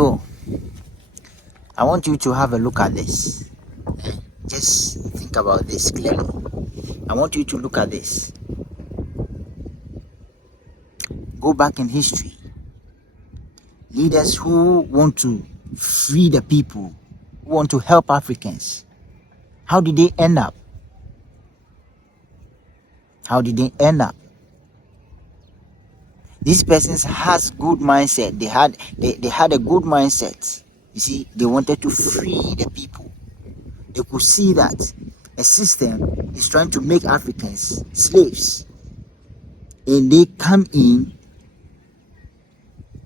people, I want you to have a look at this. Just think about this clearly. I want you to look at this. Go back in history. Leaders who want to free the people, who want to help Africans, how did they end up? How did they end up? These persons has good mindset. They had a good mindset. You see, they wanted to free the people. They could see that a system is trying to make Africans slaves, and they come in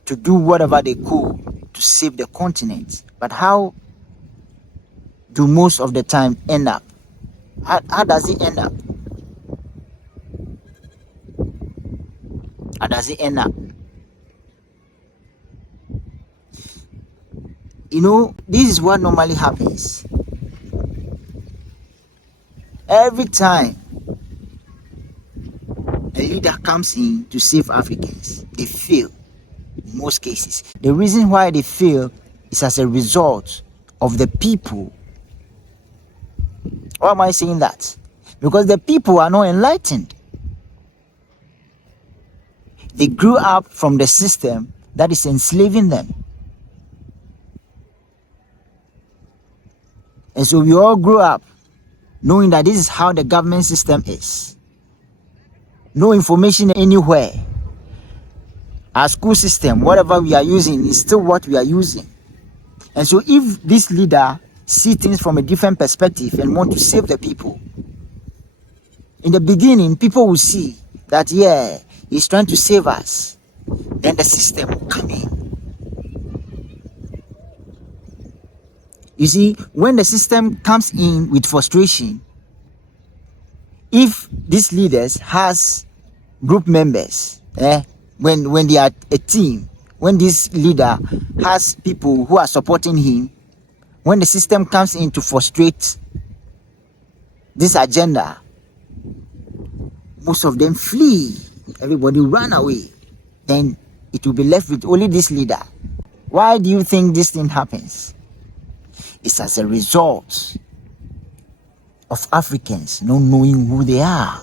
to do whatever they could to save the continent. But how do most of the time end up? How does it end up? How does it end up? You know, this is what normally happens. Every time a leader comes in to save Africans, they fail in most cases. The reason why they fail is as a result of the people. Why am I saying that? Because the people are not enlightened. They grew up from the system that is enslaving them. And so we all grew up knowing that this is how the government system is. No information anywhere. Our school system, whatever we are using, is still what we are using. And so if this leader sees things from a different perspective and want to save the people, in the beginning, people will see that, yeah, he's trying to save us. Then the system will come in. You see, when the system comes in with frustration, if these leaders has group members, when they are a team, when this leader has people who are supporting him, when the system comes in to frustrate this agenda, most of them flee. Everybody run away. Then it will be left with only this leader. Why do you think this thing happens? It's as a result of Africans not knowing who they are.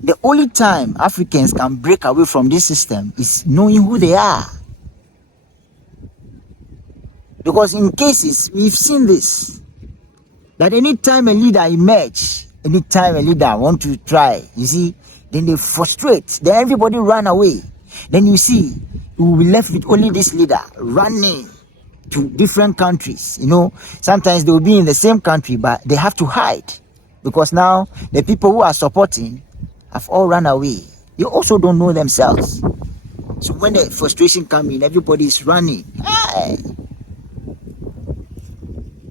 The only time Africans can break away from this system is knowing who they are. Because in cases, we've seen this, that anytime a leader emerges, anytime a leader want to try, you see, then they frustrate, then everybody run away. Then you see, we will be left with only this leader running to different countries. You know, sometimes they will be in the same country, but they have to hide because now the people who are supporting have all run away. They also don't know themselves. So when the frustration comes in, everybody is running. Hey!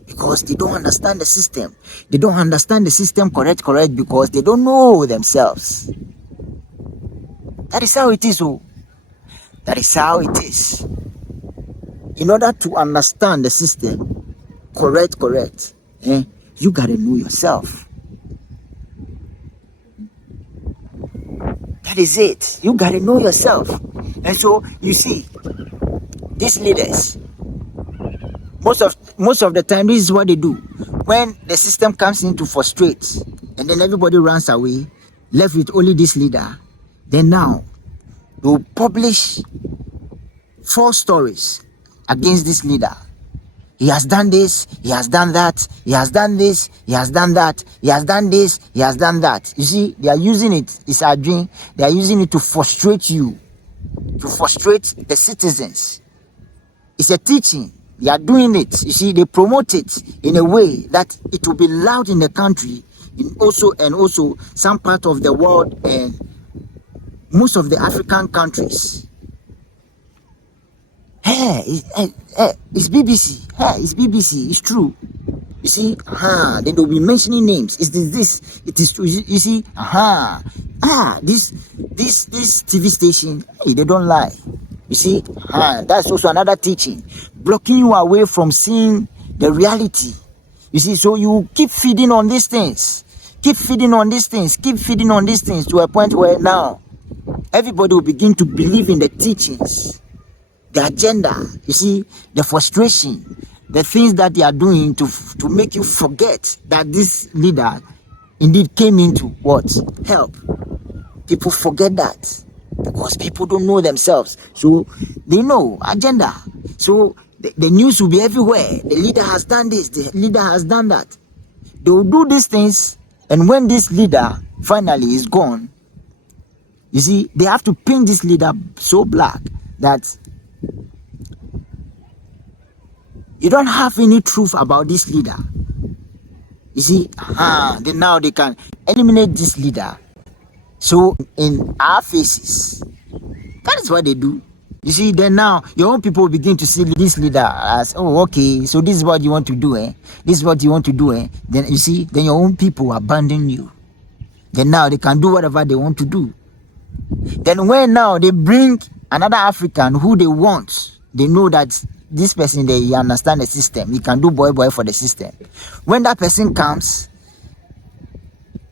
Because they don't understand the system. They don't understand the system correct because they don't know themselves. That is how it is. Oh. That is how it is. In order to understand the system correct, you gotta know yourself. That is it. You gotta know yourself. And so you see, these leaders, most of the time, this is what they do. When the system comes in to frustrate, and then everybody runs away, left with only this leader, then now they'll publish false stories against this leader. He has done this, he has done that, he has done this, he has done that, he has done this, he has done that. You see, they are using it, it's a dream, they are using it to frustrate you, to frustrate the citizens. It's a teaching. They are doing it. You see, they promote it in a way that it will be loud in the country, and also some part of the world and most of the African countries. Hey, it's BBC. Hey, it's BBC. It's true. You see, then they'll be mentioning names. Is this? It is true. You see, this TV station. Hey, they don't lie. You see, that's also another teaching, blocking you away from seeing the reality. You see, so you keep feeding on these things, keep feeding on these things to a point where now everybody will begin to believe in the teachings. the agenda, you see, the frustration, the things that they are doing to make you forget that this leader indeed came into what? Help. People forget that because people don't know themselves. So they know agenda. So the news will be everywhere. The leader has done this, the leader has done that. They will do these things, and when this leader finally is gone, you see, they have to paint this leader so black that you don't have any truth about this leader. You see, now they can eliminate this leader. So in our faces, that is what they do. You see, then now your own people begin to see this leader as, oh, okay, so this is what you want to do, eh? This is what you want to do, eh? Then you see, then your own people abandon you. Then now they can do whatever they want to do. Then when now they bring another African who they want, they know that this person, they understand the system. He can do boy for the system. When that person comes,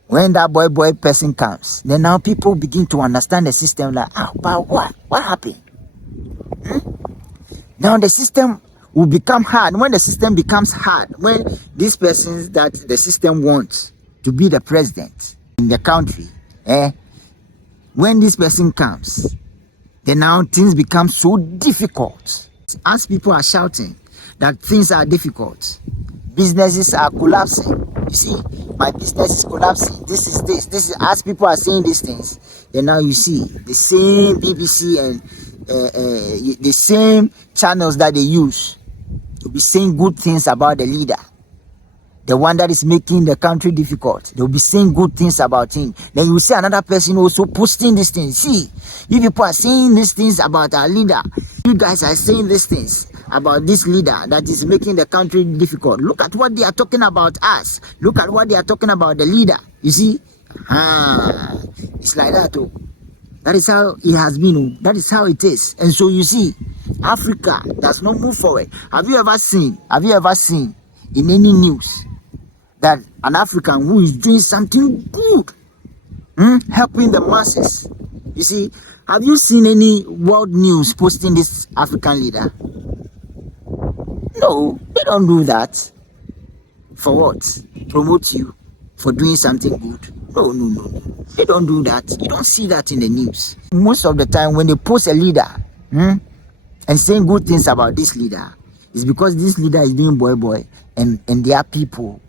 when that boy person comes, then now people begin to understand the system like, but what? What happened? Now the system will become hard. When the system becomes hard, when this person that the system wants to be the president in the country, when this person comes, then now things become so difficult. As people are shouting that things are difficult, businesses are collapsing. You see, my business is collapsing. This is as people are saying these things. Then now you see the same BBC and the same channels that they use to be saying good things about the leader, the one that is making the country difficult. They'll be saying good things about him. Then you see another person also posting these things. See, you people are saying these things about our leader. You guys are saying these things about this leader that is making the country difficult. Look at what they are talking about us. Look at what they are talking about the leader. You see? It's like that too. That is how it has been. That is how it is. And so you see, Africa does not move forward. Have you ever seen in any news that an African who is doing something good, helping the masses? You see, have you seen any world news posting this African leader? No, they don't do that. For what? Promote you for doing something good? No. They don't do that. You don't see that in the news. Most of the time when they post a leader and saying good things about this leader, it's because this leader is doing boy and their people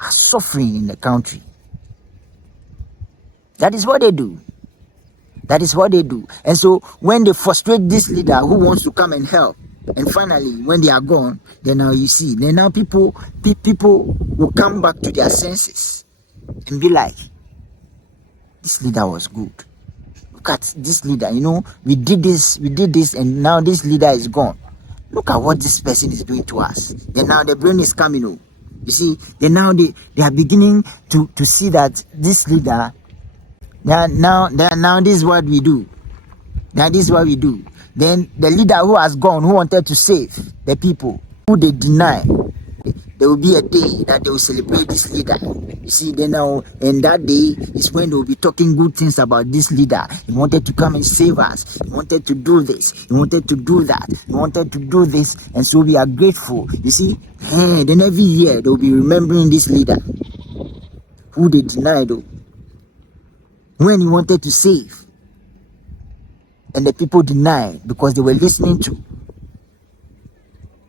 are suffering in the country. That is what they do. That is what they do. And so when they frustrate this leader who wants to come and help, and finally when they are gone, then now you see, then now people will come back to their senses and be like, this leader was good. Look at this leader, we did this, and now this leader is gone. Look at what this person is doing to us. Then now the brain is coming. You see, then now they are beginning to see that this leader, now this is what we do. Now this is what we do. Then the leader who has gone, who wanted to save the people, who they deny, there will be a day that they will celebrate this leader. You see, then now, and that day is when they will be talking good things about this leader. He wanted to come and save us. He wanted to do this. He wanted to do that. He wanted to do this. And so we are grateful. You see, then every year they will be remembering this leader who they denied when he wanted to save. And the people denied because they were listening to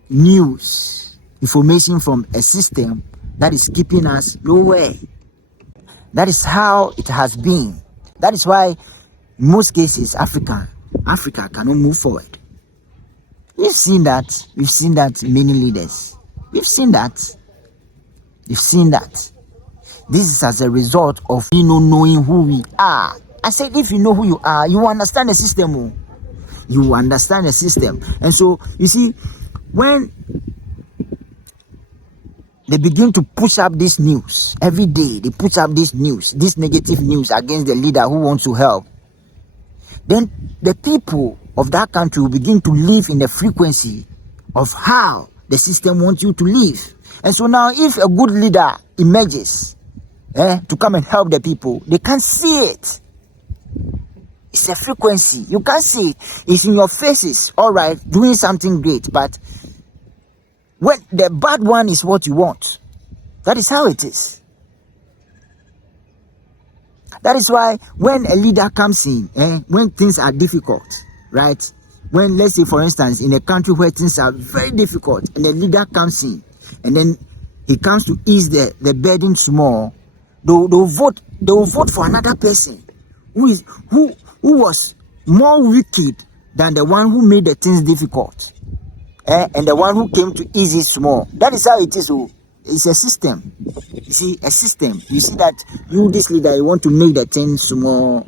news, information from a system that is keeping us nowhere. That is how it has been. That is why in most cases Africa cannot move forward. We've seen that many leaders. We've seen that. This is as a result of knowing who we are. I said, if you know who you are, you understand the system. You understand the system. And so, you see, when they begin to push up this news, every day they push up this news, this negative news against the leader who wants to help, then the people of that country will begin to live in the frequency of how the system wants you to live. And so now, if a good leader emerges to come and help the people, they can't see it. It's a frequency. You can't see it. It's in your faces, all right, doing something great. But when the bad one is what you want, that is how it is. That is why when a leader comes in, when things are difficult, right? When, let's say, for instance, in a country where things are very difficult, and the leader comes in, and then he comes to ease the burden small, they'll vote for another person who was more wicked than the one who made the things difficult, and the one who came to ease it small. That is how it is. It's a system. You see, a system. You see that you, this leader, you want to make the things small,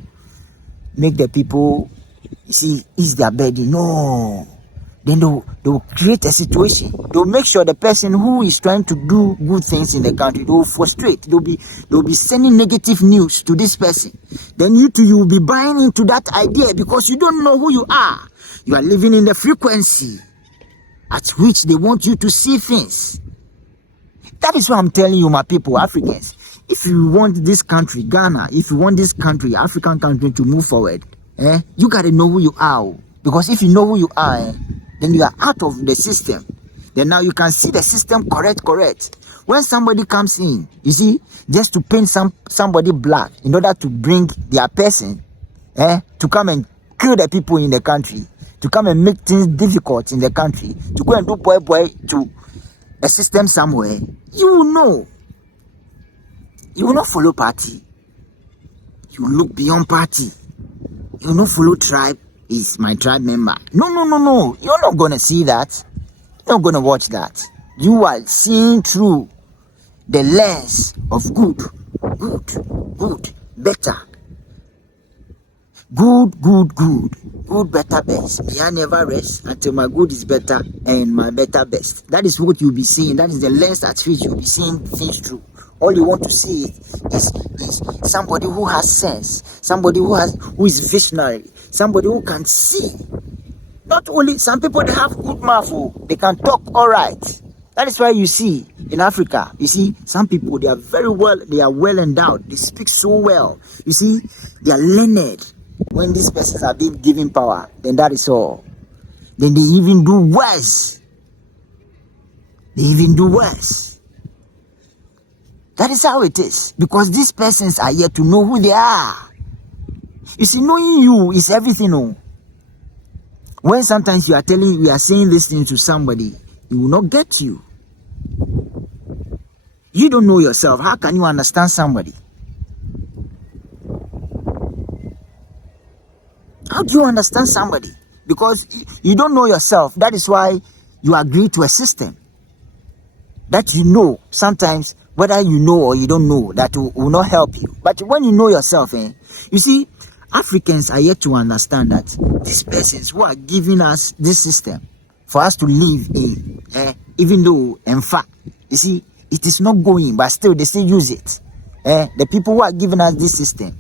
make the people, you see, ease their burden. No. Then they'll create a situation. They'll make sure the person who is trying to do good things in the country, they'll frustrate. They'll be sending negative news to this person. Then you will be buying into that idea because you don't know who you are. You are living in the frequency at which they want you to see things. That is why I'm telling you, my people, Africans, if you want this country, Ghana, if you want this country, African country, to move forward, you got to know who you are. Because if you know who you are, then you are out of the system. Then now you can see the system correct. When somebody comes in, you see, just to paint somebody black in order to bring their person, to come and kill the people in the country, to come and make things difficult in the country, to go and do boy to a system somewhere, you will know. You will not follow party. You look beyond party. You will not follow tribe. Is my tribe member. No. You're not going to see that. You're not going to watch that. You are seeing through the lens of good, better. Good, better, best. May I never rest until my good is better and my better best. That is what you'll be seeing. That is the lens at which you'll be seeing things through. All you want to see is somebody who has sense, somebody who is visionary, somebody who can see. Not only some people, they have good mouth, they can talk all right. That is why you see in Africa, you see some people, they are well endowed, they speak so well. You see, they are learned. When these persons are being given power, then that is all. Then they even do worse. That is how it is. Because these persons are here to know who they are. You see, knowing you is everything. When sometimes you are saying this thing to somebody, it will not get you. You don't know yourself. How can you understand somebody? How do you understand somebody? Because you don't know yourself. That is why you agree to a system that you know sometimes, whether you know or you don't know, that will not help you. But when you know yourself, you see, Africans are yet to understand that these persons who are giving us this system for us to live in, even though, in fact, you see, it is not going, but still they still use it. The people who are giving us this system,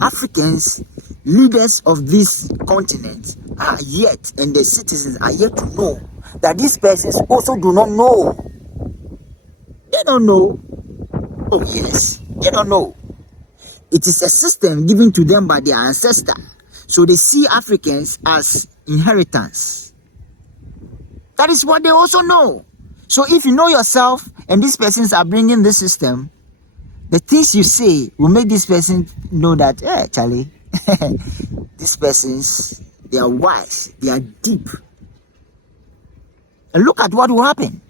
Africans, leaders of this continent, are yet, and the citizens are yet to know that these persons also do not know. They don't know. Oh yes, they don't know. It is a system given to them by their ancestor. So they see Africans as inheritance. That is what they also know. So if you know yourself and these persons are bringing this system, the things you say will make this person know that, Charlie, these persons, they are wise, they are deep. And look at what will happen.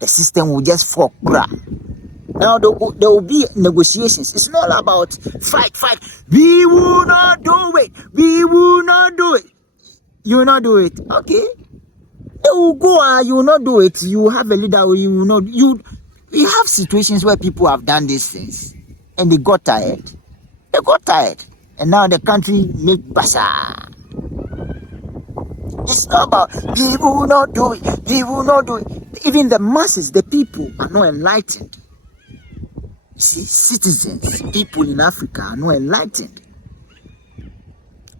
The system will just fall crap. Now there will be negotiations. It's not about fight. We will not do it. You will not do it. Okay. They will go. You will not do it. You have a leader. You will not. We have situations where people have done these things and they got tired. And now the country make basa. It's not about we will not do it. Even the masses, the people are not enlightened. See, citizens, people in Africa are not enlightened.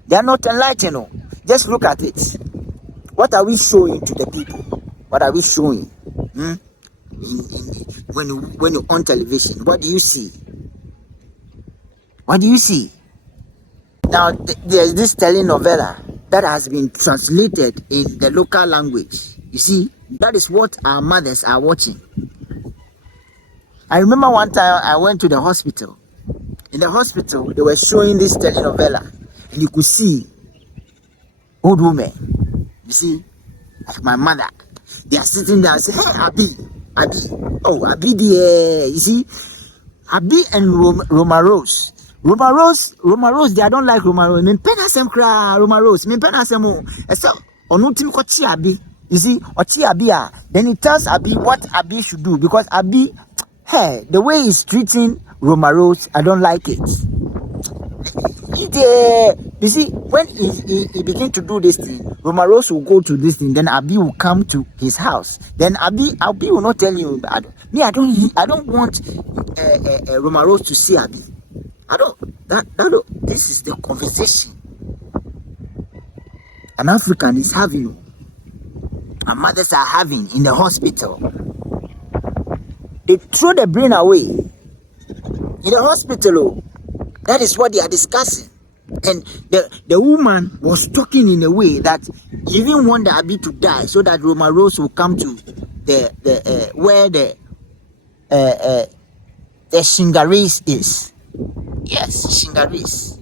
They are not enlightened. Just look at it. What are we showing to the people? What are we showing? When you're on television, what do you see? What do you see? Now, there's this telenovela that has been translated in the local language. You see, that is what our mothers are watching. I remember one time I went to the hospital. In the hospital, they were showing this telenovela, and you could see old women. You see, like my mother, they are sitting there and say, "Hey, Abi, oh, Abi, you see, Abi and Roma Rose. Roma Rose, they don't like Roma Rose. Men pen asem kra Roma Rose. Men pen asem o. So, onu tim ko chi Abi. You see, or chi Abi then it tells Abi what Abi should do, because Abi, hey, the way he's treating Roma Rose, I don't like it. You see, when he begin to do this thing, Roma Rose will go to this thing, then Abi will come to his house. Then Abi will not tell you. I don't want Roma Rose to see Abi. This is the conversation an African is having, and mothers are having in the hospital. They throw the brain away in the hospital. That is what they are discussing. And the woman was talking in a way that even want the Abi to die, so that Roma Rose will come to the where the Shingaris is. Yes, Shingaris.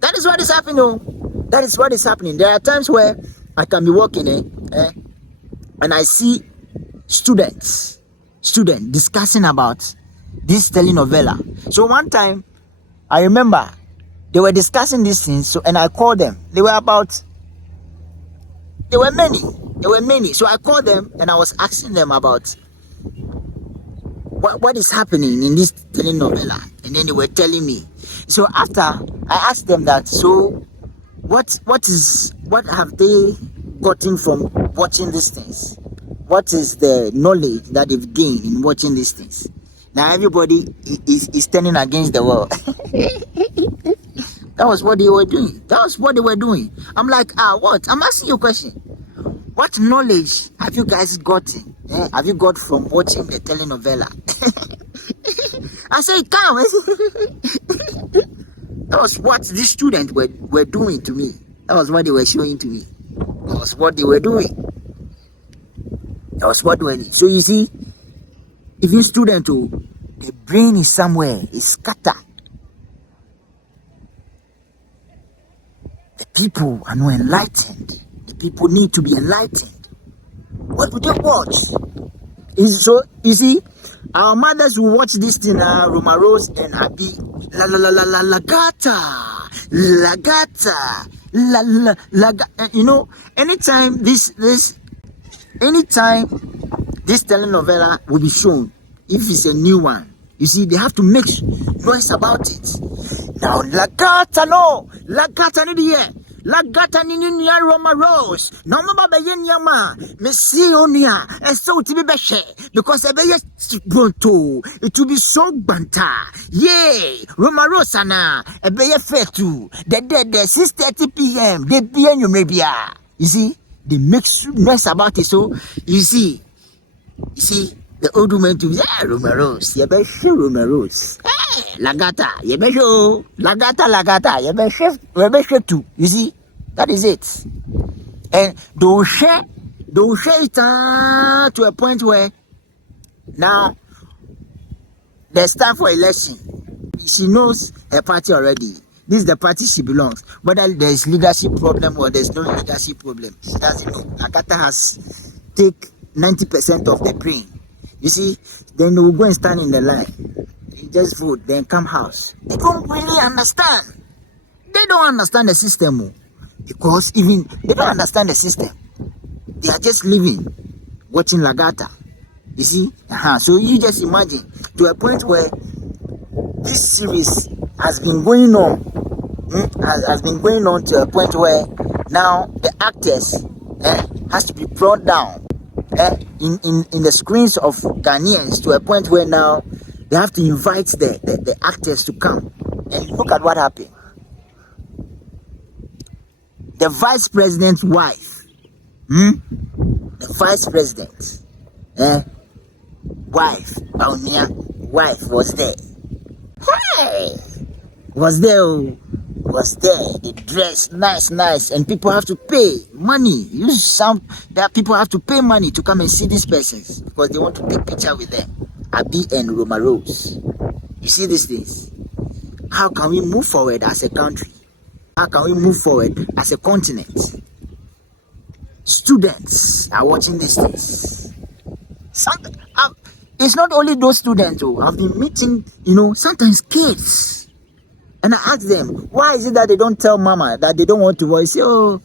That is what is happening. Oh. That is what is happening. There are times where I can be walking and I see students discussing about this telenovela. So one time, I remember they were discussing these things, and I called them. There were many. So I called them and I was asking them about what is happening in this telenovela, and then they were telling me. So after I asked them that, so what have they gotten from watching these things? What is the knowledge that they've gained in watching these things? Now everybody is turning against the world. That was what they were doing. I'm like, what? I'm asking you a question. What knowledge have you guys gotten? Have you got from watching the telenovela? I say, come. That was what these students were doing to me. That was what they were showing to me. That was what they were doing. That was what they were doing. So you see, even student, the brain is somewhere, is scattered. The people are not enlightened. The people need to be enlightened. What do they watch? So you see, our mothers will watch this thing, Roma Rose and Abi, lagata, you know, anytime this telenovela will be shown, if it's a new one, you see, they have to make noise about it. Now, lagata ni diye. Lagata ni niya Roma Rose. No maba yen yama. Messi onia. So to be beshe. Because bronto. It will be so banta. Yay. Roma Rose ana. Ebeye fetu. The 6:30 p.m. They be in your maybe. You see, they make noise about it. So you see, the old woman to Roma Rose. Yebeshe Roma Rose. Lagata, yebesho, lagata, yebesho too. You see, that is it. And don't share it to a point where now there's time for election. She knows her party already. This is the party she belongs. Whether there's leadership problem or there's no leadership problem, she doesn't know. Lagata has take 90% of the brain. You see, then they will go and stand in the line. Just vote, then come house. They don't really understand. They don't understand the system, because even they don't understand the system. They are just living, watching Lagata. You see? So you just imagine to a point where this series has been going on. Has been going on to a point where now the actors has to be brought down in the screens of Ghanaians, to a point where now they have to invite the actors to come. And look at what happened. The vice president's wife, the vice president, wife was there. Hey, was was there. They dress nice, and people have to pay money. That people have to pay money to come and see these persons because they want to take picture with them. Abi and Roma Rose. You see these things? How can we move forward as a country? How can we move forward as a continent? Students are watching these things. It's not only those students who I've been meeting, sometimes kids. And I ask them, why is it that they don't tell mama that they don't want to watch? They say, oh,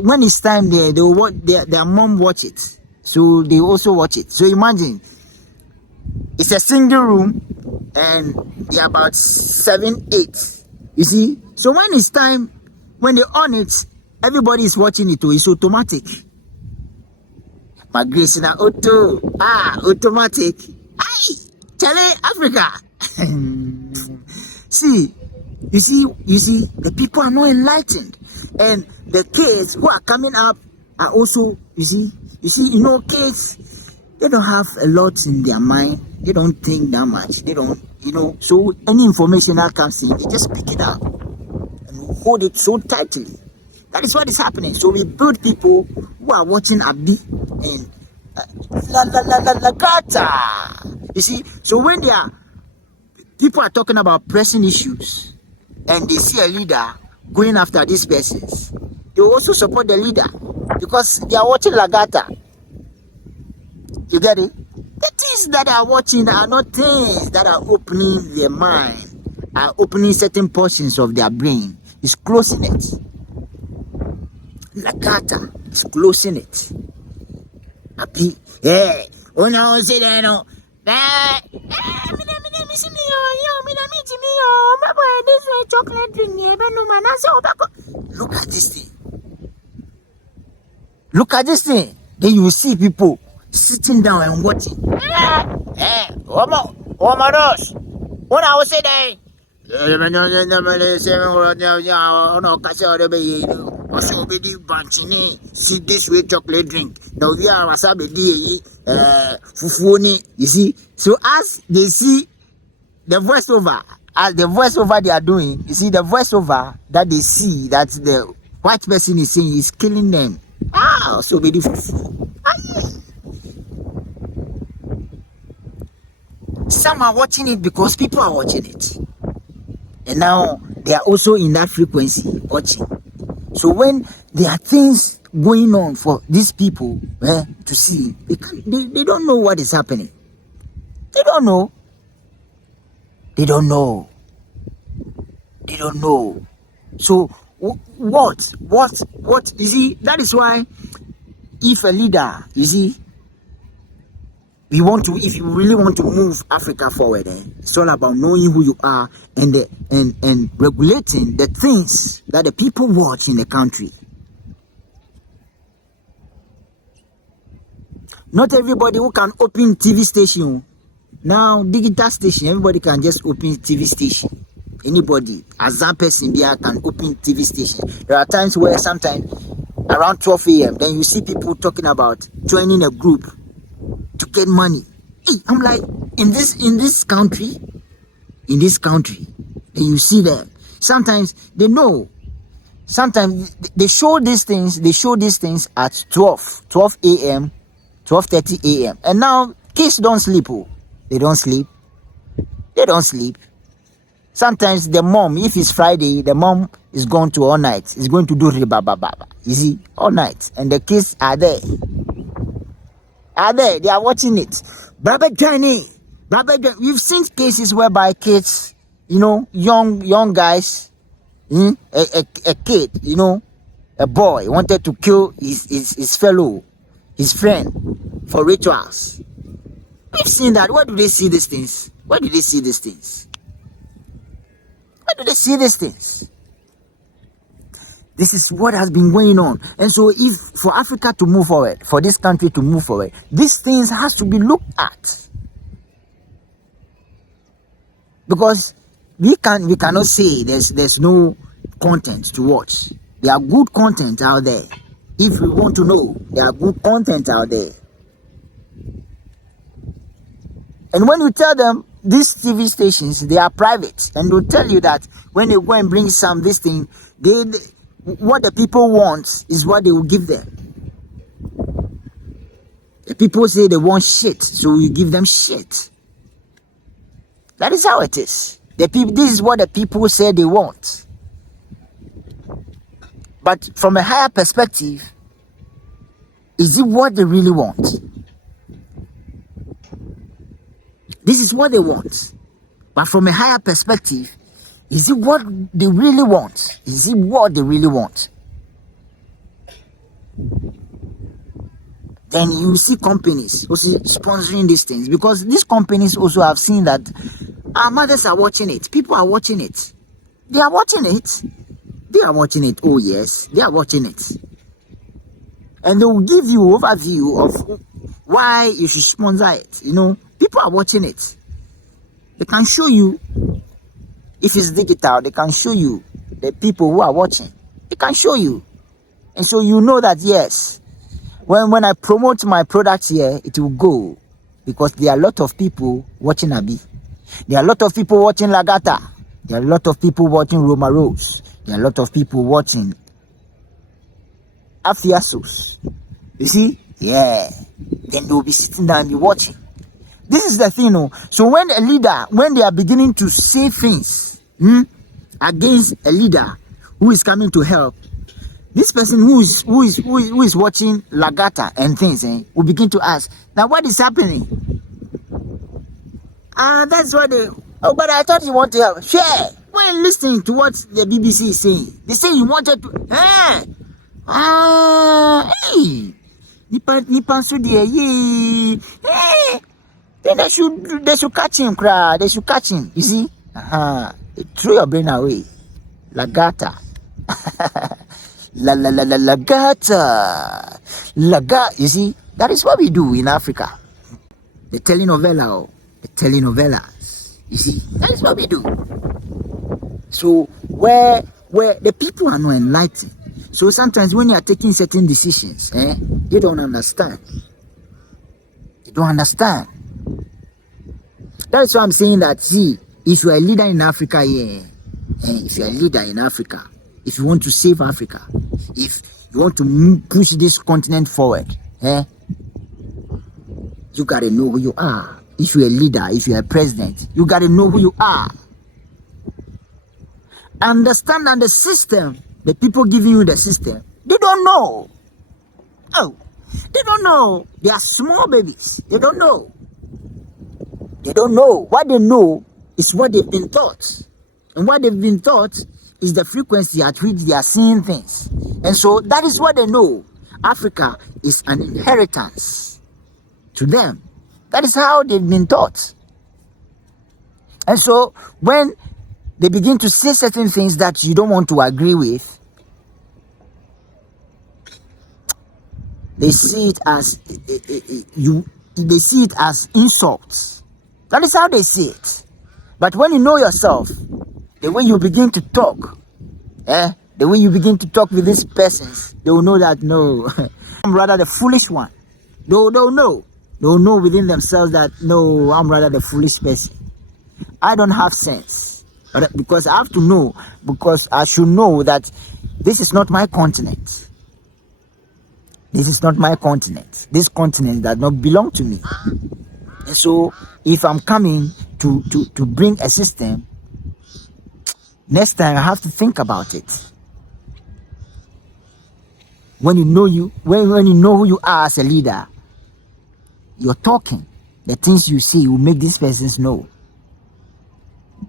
when it's time they will watch, their mom watch it. So they also watch it. So imagine, it's a single room and they're about 7, 8. You see? So when it's time, when they on it, everybody is watching it too. It's automatic. My grace in automatic. Hey, Chale, Africa. See, you see, the people are not enlightened, and the kids who are coming up are also, kids, they don't have a lot in their mind. They don't think that much. They don't, so any information that comes in, they just pick it up and hold it so tightly. That is what is happening. So we build people who are watching Abi and Lagata. You see, so when people are talking about pressing issues and they see a leader going after these persons, they also support the leader because they are watching Lagata. You get it? The things that are watching are not things that are opening their mind, are opening certain portions of their brain. It's closing it. Lagata is closing it. Happy, yeah. Oh no, say that no. Look at this thing. Look at this thing. Then you will see people sitting down and watching. Omaros. What I was saying. See this way chocolate drink. Now we are wasabi fufuni. You see, so as they see the voiceover, they are doing, you see the voiceover that they see that the white person is saying is killing them. So many fufu. Some are watching it because people are watching it. And now they are also in that frequency watching. So when there are things going on for these people to see, they don't know what is happening. They don't know. They don't know. They don't know. So what? You see, that is why if a leader, you see, if you really want to move Africa forward, it's all about knowing who you are and regulating the things that the people watch in the country. Not everybody who can open TV station. Now, digital station, everybody can just open TV station. Anybody, as that person can open TV station. There are times where sometimes around 12 a.m., then you see people talking about joining a group to get money. Hey, I'm like, in this country, then you see them. Sometimes they know. Sometimes they show these things at 12 a.m., 12:30 a.m. And now kids don't sleep. They don't sleep. Sometimes the mom, if it's Friday, the mom is going to all night. Is going to do riba baba. You see, all night. And the kids are there. They are watching it. Baba Johnny. We've seen cases whereby kids, young guys, a kid, a boy wanted to kill his friend for rituals. We've seen that. Where do they see these things? This is what has been going on. And so if for Africa to move forward, for this country to move forward, these things has to be looked at. Because we cannot say there's no content to watch. There are good content out there. If we want to know, there are good content out there. And when we tell them these TV stations, they are private, and they'll tell you that when they go and bring this thing, what the people want is what they will give them. The people say they want shit, so you give them shit. That is how it is. This is what the people say they want. But from a higher perspective, is it what they really want? This is what they want. But from a higher perspective, is it what they really want? Is it what they really want? Then you see companies also sponsoring these things, because these companies also have seen that our mothers are watching it. People are watching it. They are watching it. They are watching it. Oh yes, they are watching it. And they will give you overview of why you should sponsor it. You know, people are watching it. They can show you, if it's digital, they can show you the people who are watching. They can show you. And so you know that yes, when I promote my product here, it will go. Because there are a lot of people watching Abi. There are a lot of people watching Lagata. There are a lot of people watching Roma Rose. There are a lot of people watching Afiasos. You see? Yeah. Then they'll be sitting down and be watching. This is the thing, no? So when a leader, when they are beginning to say things against a leader who is coming to help, this person who is watching Lagata and things will begin to ask, now what is happening? That's what they... Oh, but I thought you want to help. Share. When listening to what the BBC is saying, they say you wanted to... Hey! Nipan so there, yeah. Hey! Then they should catch him, cry. They should catch him. You see? They throw your brain away. Lagata. Lagata. You see? That is what we do in Africa. The telenovela. The telenovelas. You see? That is what we do. So where the people are not enlightened. So sometimes when you are taking certain decisions, they don't understand. They don't understand. That's why I'm saying that, see, if you are a leader in Africa here, if you are a leader in Africa, if you want to save Africa, if you want to push this continent forward, you gotta know who you are. If you're a leader, if you're a president, you gotta know who you are. Understand that the system, the people giving you the system, they don't know. Oh, they don't know. They are small babies. They don't know. They don't know. What they know is what they've been taught. And what they've been taught is the frequency at which they are seeing things. And so that is what they know. Africa is an inheritance to them. That is how they've been taught. And so when they begin to say certain things that you don't want to agree with, they see it as they see it as insults. That is how they see it. But when you know yourself, the way you begin to talk, the way you begin to talk with these persons, they will know that no, I'm rather the foolish one. They'll know. They'll know within themselves that no, I'm rather the foolish person. I don't have sense. But because I have to know, because I should know that this is not my continent. This is not my continent. This continent does not belong to me. And so if I'm coming to bring a system, next time I have to think about it. When you know when you know who you are as a leader, you're talking. The things you say will make these persons know.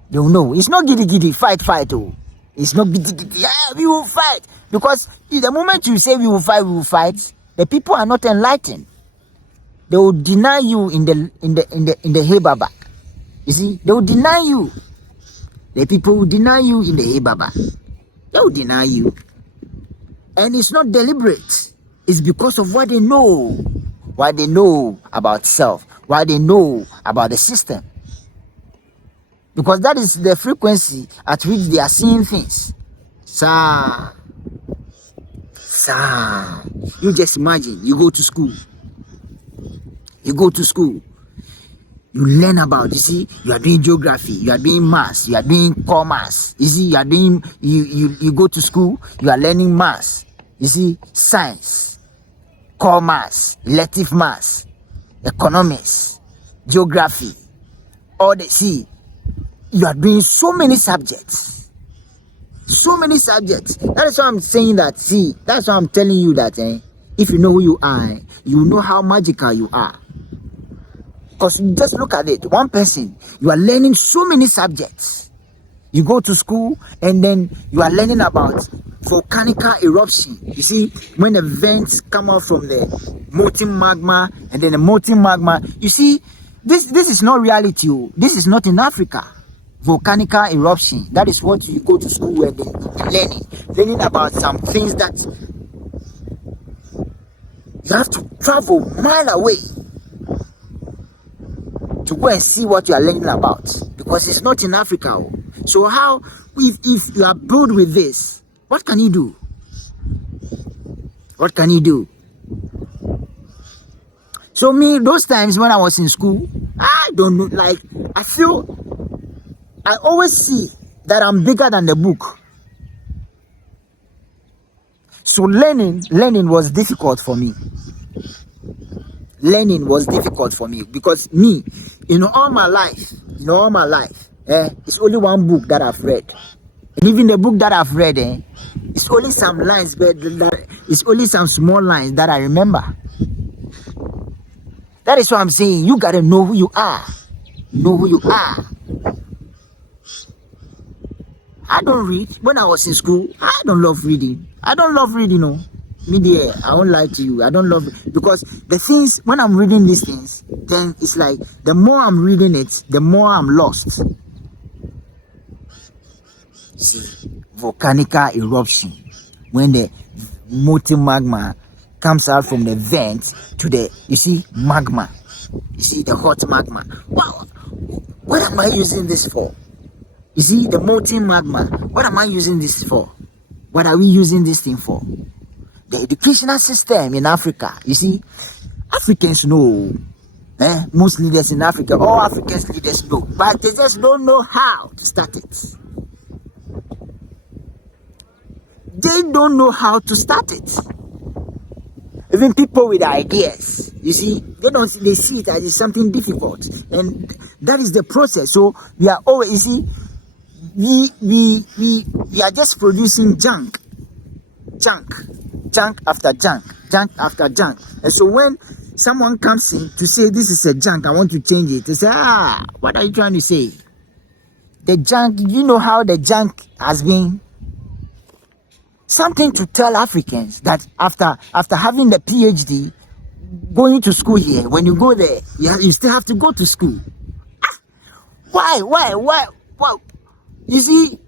They'll know. It's not giddy, fight, oh. It's not giddy, we will fight. Because the moment you say we will fight, the people are not enlightened. They will deny you in the Hebaba. You see, they will deny you. The people will deny you in the Hebaba. They will deny you. And it's not deliberate. It's because of what they know. What they know about self. What they know about the system. Because that is the frequency at which they are seeing things. Sir. You just imagine, you go to school. You learn about, you see, you are doing geography, you are doing maths, you are doing commerce. You see, you are doing, you go to school, you are learning maths. You see, science, commerce, elective maths, economics, geography. All the, see, you are doing so many subjects. So many subjects. That is why I'm saying that, see, that's why I'm telling you that, if you know who you are, you know how magical you are. Because just look at it, one person, you are learning so many subjects. You go to school and then you are learning about volcanic eruption. You see, when the vents come out from the molten magma and then the molten magma, you see, this is not reality. This is not in Africa. Volcanic eruption, that is what you go to school and then learning about some things that you have to travel a mile away to go and see what you are learning about, because it's not in Africa. So how, if you are bored with this, what can you do? What can you do? So me, those times when I was in school, I don't know, like, I always see that I'm bigger than the book. So learning was difficult for me. Learning was difficult for me because me, all my life, it's only one book that I've read. And even the book that I've read, it's only some lines, but it's only some small lines that I remember. That is what I'm saying. You gotta know who you are. Know who you are. I don't read. When I was in school, I don't love reading. I don't love reading, no. Me there, I won't lie to you. I don't love it because the things, when I'm reading these things, then it's like the more I'm reading it, the more I'm lost. See, volcanic eruption, when the molten magma comes out from the vent to the, you see, magma. You see, the hot magma. Wow, what am I using this for? You see, the molten magma. What am I using this for? What are we using this thing for? The educational system in Africa, you see, Africans know, most leaders in Africa, all African leaders know, but they just don't know how to start it. They don't know how to start it. Even people with ideas, you see, they see it as something difficult, and that is the process. So we are always, you see, we are just producing junk after junk after junk. And so when someone comes in to say this is a junk, I want to change it, they say, what are you trying to say? The junk, you know how the junk has been something to tell Africans that after having the PhD, going to school here, when you go there, you still have to go to school. Why? Well, you see,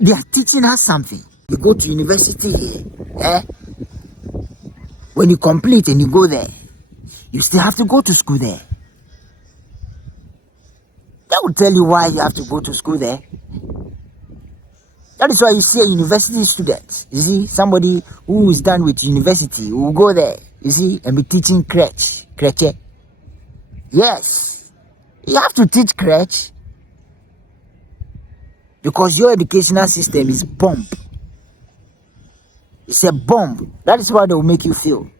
they are teaching us something. You go to university here, when you complete and you go there, you still have to go to school there. That will tell you why you have to go to school there. That is why you see a university student, you see, somebody who is done with university will go there, you see, and be teaching crèche. Yes, you have to teach crèche because your educational system is bomb. It's a bomb. That is what they will make you feel.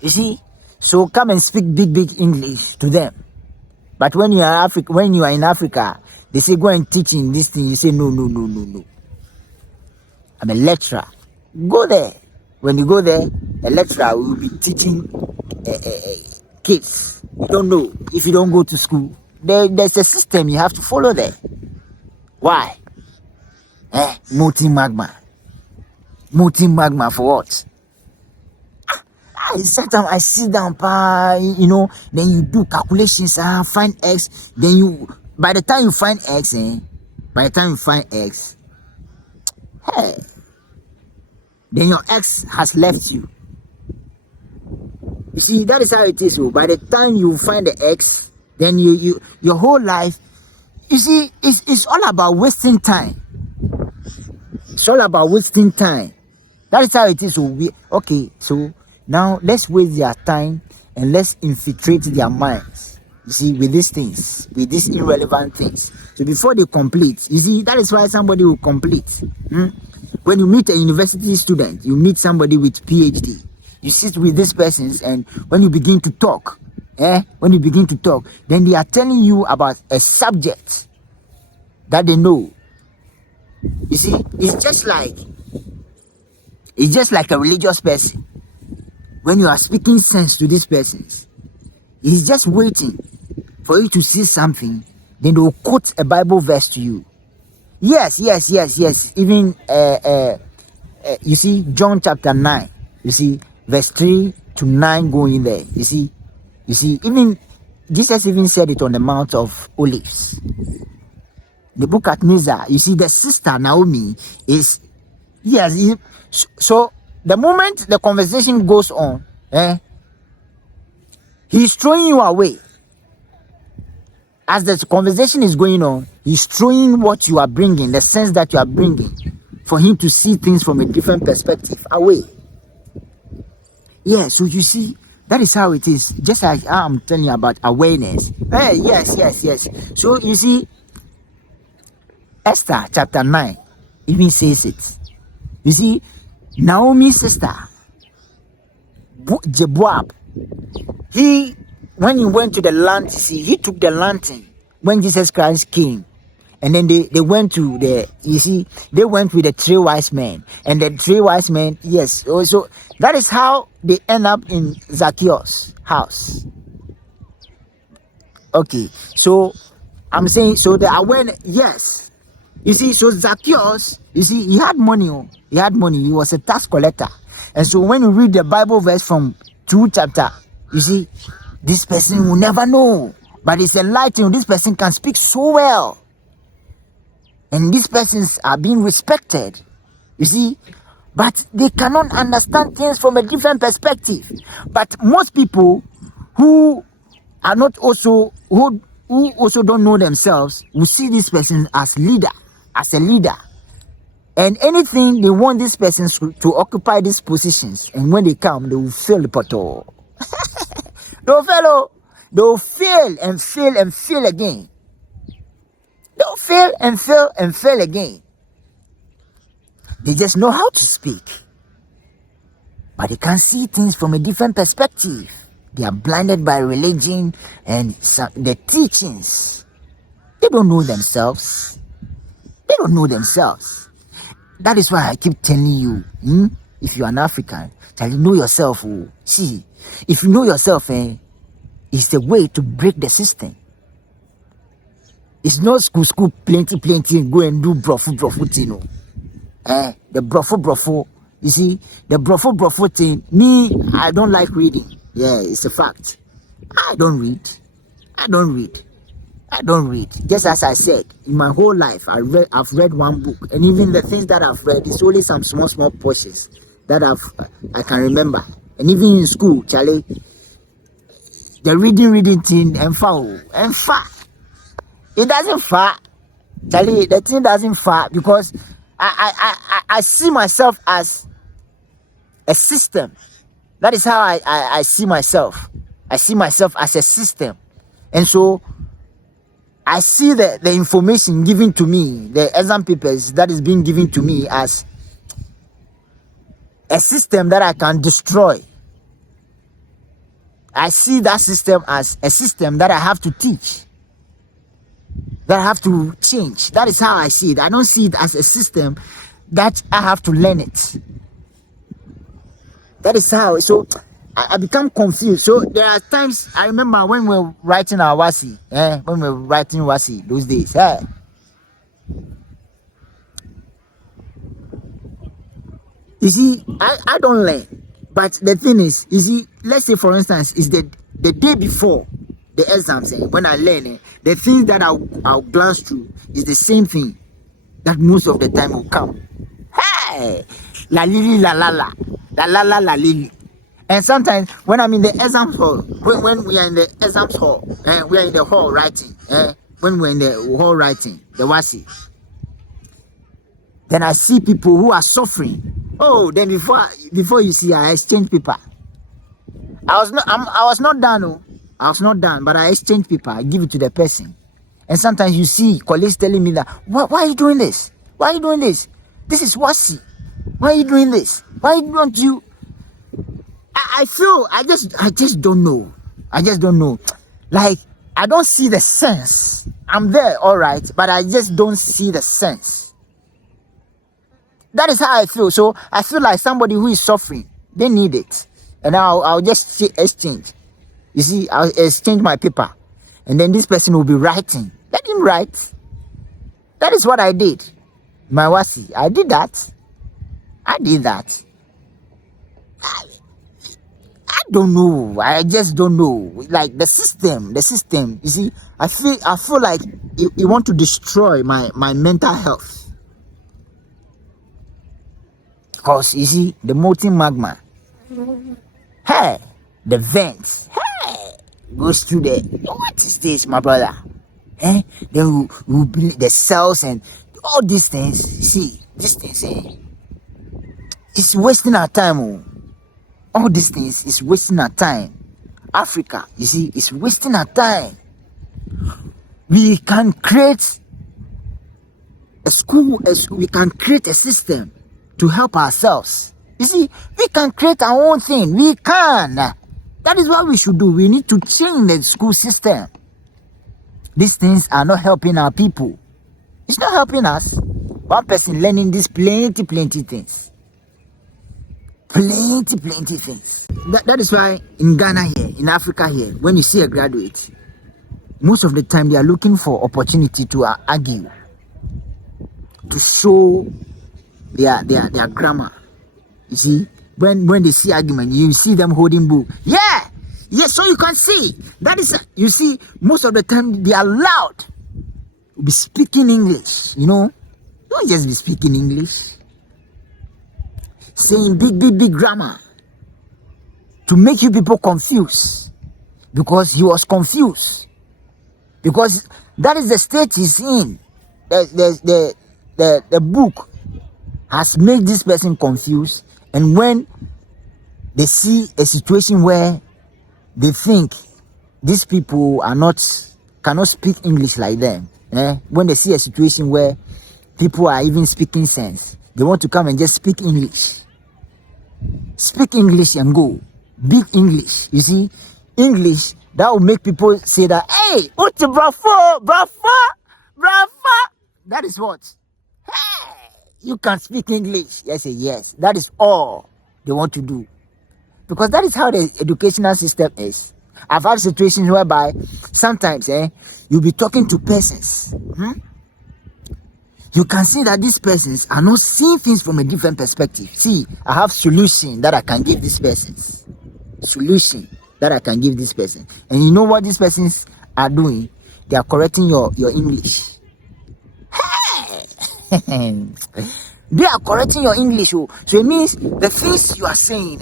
You see? So come and speak big English to them. But when you are in Africa, they say go and teach in this thing. You say no. I'm a lecturer. Go there. When you go there, a lecturer will be teaching kids. You don't know if you don't go to school. There's a system you have to follow there. Why? Molten magma for what? Sometimes I sit down, then you do calculations, find X, then by the time you find X, then your X has left you. You see, that is how it is. So by the time you find the X, then your whole life, you see, it's all about wasting time. It's all about wasting time. That is how it is. So so now let's waste their time and let's infiltrate their minds. You see, with these things, with these irrelevant things. So before they complete, you see, that is why somebody will complete. When you meet a university student, you meet somebody with PhD. You sit with these persons, and when you begin to talk, then they are telling you about a subject that they know. You see, it's just like a religious person. When you are speaking sense to these persons, he's just waiting for you to see something, then they'll quote a Bible verse to you. Yes. Even you see, John chapter 9, you see, verse 3 to 9 going there. You see, even Jesus even said it on the Mount of Olives. The book at Mizah, you see, the sister Naomi is, so the moment the conversation goes on, he's throwing you away. As the conversation is going on, he's throwing what you are bringing, the sense that you are bringing, for him to see things from a different perspective away. Yeah, so you see, that is how it is. Just like I'm telling you about awareness. Yes. So you see, Esther chapter 9 even says it. You see, Naomi's sister, Jebuab, when he went to the land, he took the lantern when Jesus Christ came. And then they went to they went with the 3 wise men. And the 3 wise men, yes. So that is how they end up in Zacchaeus' house. Okay, so I'm saying, so the awareness, yes. You see, so Zacchaeus, you see, he had money. He was a tax collector. And so when you read the Bible verse from 2 chapter, you see, this person will never know. But it's enlightened. This person can speak so well. And these persons are being respected. You see, but they cannot understand things from a different perspective. But most people who are not also, who also don't know themselves, will see this person as a leader. And anything they want these persons to occupy these positions, and when they come, they will fail the portal. They'll fail and fail again. They'll fail and fail again. They just know how to speak, but they can't see things from a different perspective. They are blinded by religion and the teachings. They don't know themselves. That is why I keep telling you, if you are an African, tell you know yourself. See, if you know yourself, it's a way to break the system. It's not school, plenty, and go and do brofu, you know. The brofu. You see, the brofu thing, me, I don't like reading. Yeah, it's a fact. I don't read. Just as I said, in my whole life, I've read one book, and even the things that I've read, it's only some small portions that I can remember. And even in school, Charlie, the reading thing, and it doesn't far. Charlie, the thing doesn't far because I see myself as a system. That is how I see myself. I see myself as a system. And so I see the information given to me, the exam papers that is being given to me as a system that I can destroy. I see that system as a system that I have to teach, that I have to change. That is how I see it. I don't see it as a system that I have to learn it. That is how. So I become confused. So there are times I remember when we were writing our WASI, when we were writing WASI those days. You see, I don't learn. But the thing is, you see, let's say for instance, is the day before the exams, when I learn, the things that I'll glance through is the same thing that most of the time will come. Hey, la lili la la la, la la la la lili. And sometimes when I'm in the exam hall, when we are in the exams hall, we are in the hall writing, when we're in the hall writing, the WASI, then I see people who are suffering. Oh, then before you see, I exchange paper. I was not done. Oh. I was not done, but I exchange paper. I give it to the person. And sometimes you see colleagues telling me that, why are you doing this? Why are you doing this? This is WASSCE. Why are you doing this? Why don't you? I feel I just don't know. I just don't know. Like, I don't see the sense. I'm there, all right, but I just don't see the sense. That is how I feel. So I feel like somebody who is suffering, they need it, and I'll just exchange. You see, I'll exchange my paper, and then this person will be writing. Let him write. That is what I did. My WASSCE, I did that. I don't know. I just don't know. Like the system. You see, I feel like you want to destroy my mental health. Because you see, the molten magma, hey, the vents, hey, goes through the, what is this, my brother? Eh? Then we build the cells and all these things. You see, these things, it's wasting our time. Oh. All these things is wasting our time. Africa, you see, is wasting our time. We can create a school, we can create a system to help ourselves. You see, we can create our own thing. We can. That is what we should do. We need to change the school system. These things are not helping our people. It's not helping us. One person learning this plenty things. Plenty things. That is why in Ghana here, in Africa here, when you see a graduate, most of the time they are looking for opportunity to argue, to show their grammar. You see, when they see argument, you see them holding book. Yeah, so you can see that is, you see, most of the time they are loud to be speaking English. You know, don't just be speaking English, saying big grammar to make you people confused, because he was confused, because that is the state he's in. The book has made this person confused, and when they see a situation where they think these people cannot speak English like them, when they see a situation where people are even speaking sense, they want to come and just speak English and go. Big English, you see, English that will make people say that, hey, what's the bravo. That is what. Hey, you can speak English. Yes, yes. That is all they want to do, because that is how the educational system is. I've had situations whereby sometimes you'll be talking to persons. You can see that these persons are not seeing things from a different perspective. See, I have solution that I can give these persons. And you know what these persons are doing? They are correcting your English. Hey! They are correcting your English. So it means the things you are saying,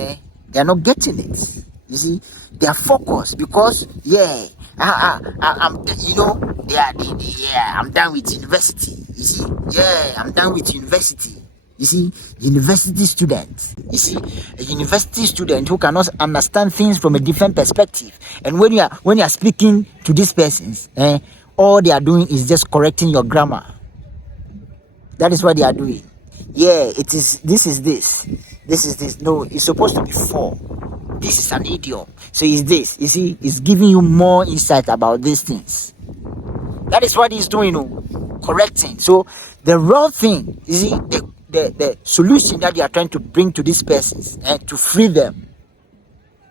they are not getting it. You see, they are focused because, I'm, you know, I'm done with university. You see, I'm done with university. You see, university student. You see, a university student who cannot understand things from a different perspective. And when you are speaking to these persons, all they are doing is just correcting your grammar. That is what they are doing. It is. This is this. This is this. No, it's supposed to be for. This is an idiom. So it's this. You see, it's giving you more insight about these things. That is what he's doing, correcting. So the real thing, you see, the solution that they are trying to bring to these persons and to free them,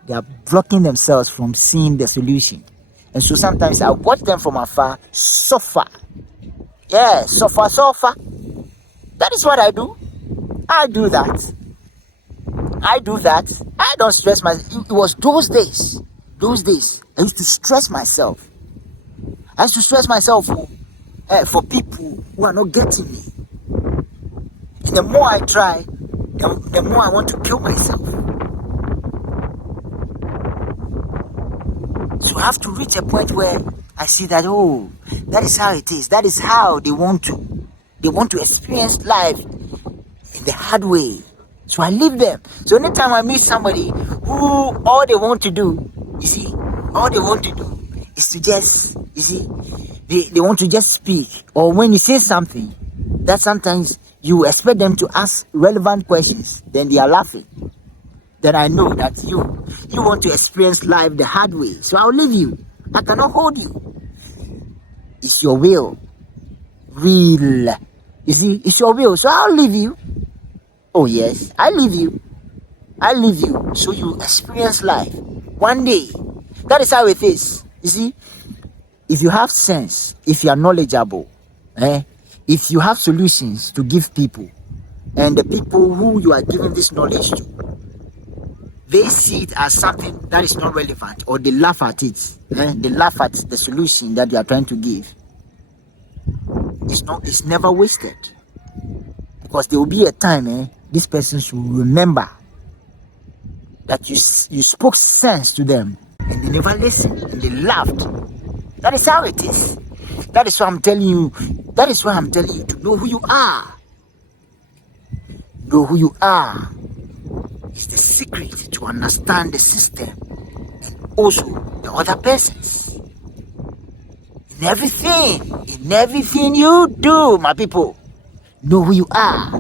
they are blocking themselves from seeing the solution. And so sometimes I watch them from afar suffer. Suffer. That is what I do. I do that. I don't stress myself. It was those days I used to stress myself. For people who are not getting me. And the more I try, the more I want to kill myself. So I have to reach a point where I see that, that is how it is. That is how they want to experience life in the hard way. So I leave them. So anytime I meet somebody who all they want to do, you see, all they want to do is to just, you see, they want to just speak. Or when you say something, that sometimes you expect them to ask relevant questions, then they are laughing. Then I know that you want to experience life the hard way. So I'll leave you. I cannot hold you. It's your will. Real. You see, it's your will. So I'll leave you. Oh yes, I leave you. I leave you. So you experience life. One day. That is how it is. You see, if you have sense, if you are knowledgeable, if you have solutions to give people, and the people who you are giving this knowledge to, they see it as something that is not relevant, or they laugh at it. They laugh at the solution that you are trying to give. It's never wasted, because there will be a time this person should remember that you spoke sense to them, and they never listened and they laughed. That is how it is. That is why I'm telling you. That is why I'm telling you to know who you are. Know who you are is the secret to understand the system and also the other persons. In everything you do, my people, know who you are.